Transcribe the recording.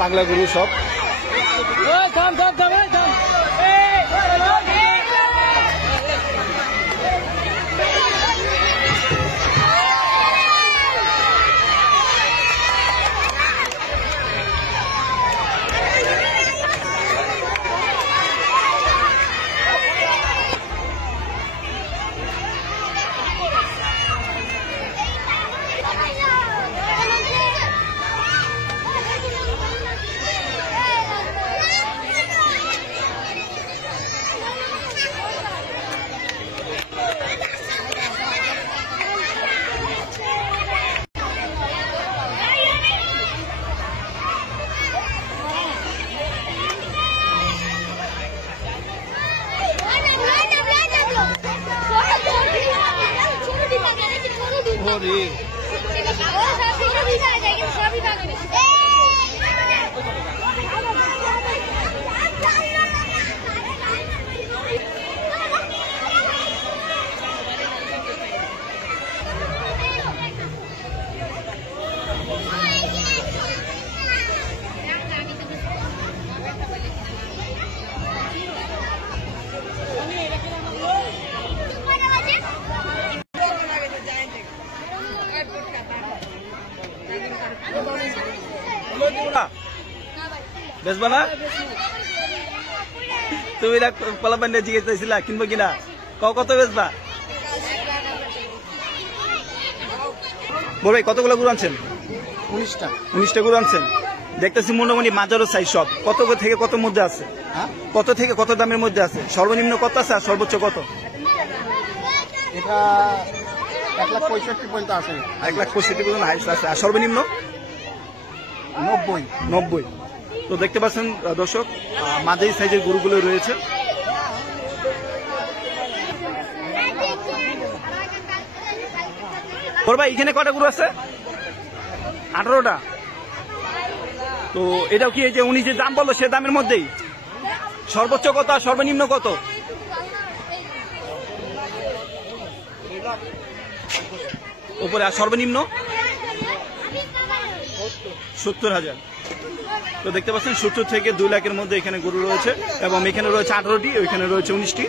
পাগলা গরু সব। বেচবা না তুমি পোলাপান জিজ্ঞেস চাইছিলা কিনবো কিনা কত বেচবা? বল ভাই কতগুলো গরু আনছেন? 19টা গরু আনছেন। দেখতেছি মোটামুটি মাজারও সাইজ সব। কত থেকে কত মধ্যে আছে? কত থেকে কত দামের মধ্যে আছে? সর্বনিম্ন কত আছে আর সর্বোচ্চ কত? এটা 1,65,000 পর্যন্ত আছে। 1,65,000 পর্যন্ত হাইস্ট আছে। আর সর্বনিম্ন 90। তো দেখতে পাচ্ছেন দর্শক মাঝারি সাইজের গরুগুলো রয়েছে। ভাই এখানে কটা গরু আছে? 18টা। তো এটাও কি এই যে উনি যে দাম বললো সে দামের মধ্যেই? সর্বোচ্চ কত আর সর্বনিম্ন কত? উপরে আর সর্বনিম্ন 70,000। তো দেখতে পাচ্ছেন 70 থেকে 2 লাখের মধ্যে এখানে গরু রয়েছে এবং এখানে রয়েছে 18টি, ওইখানে রয়েছে 19টি।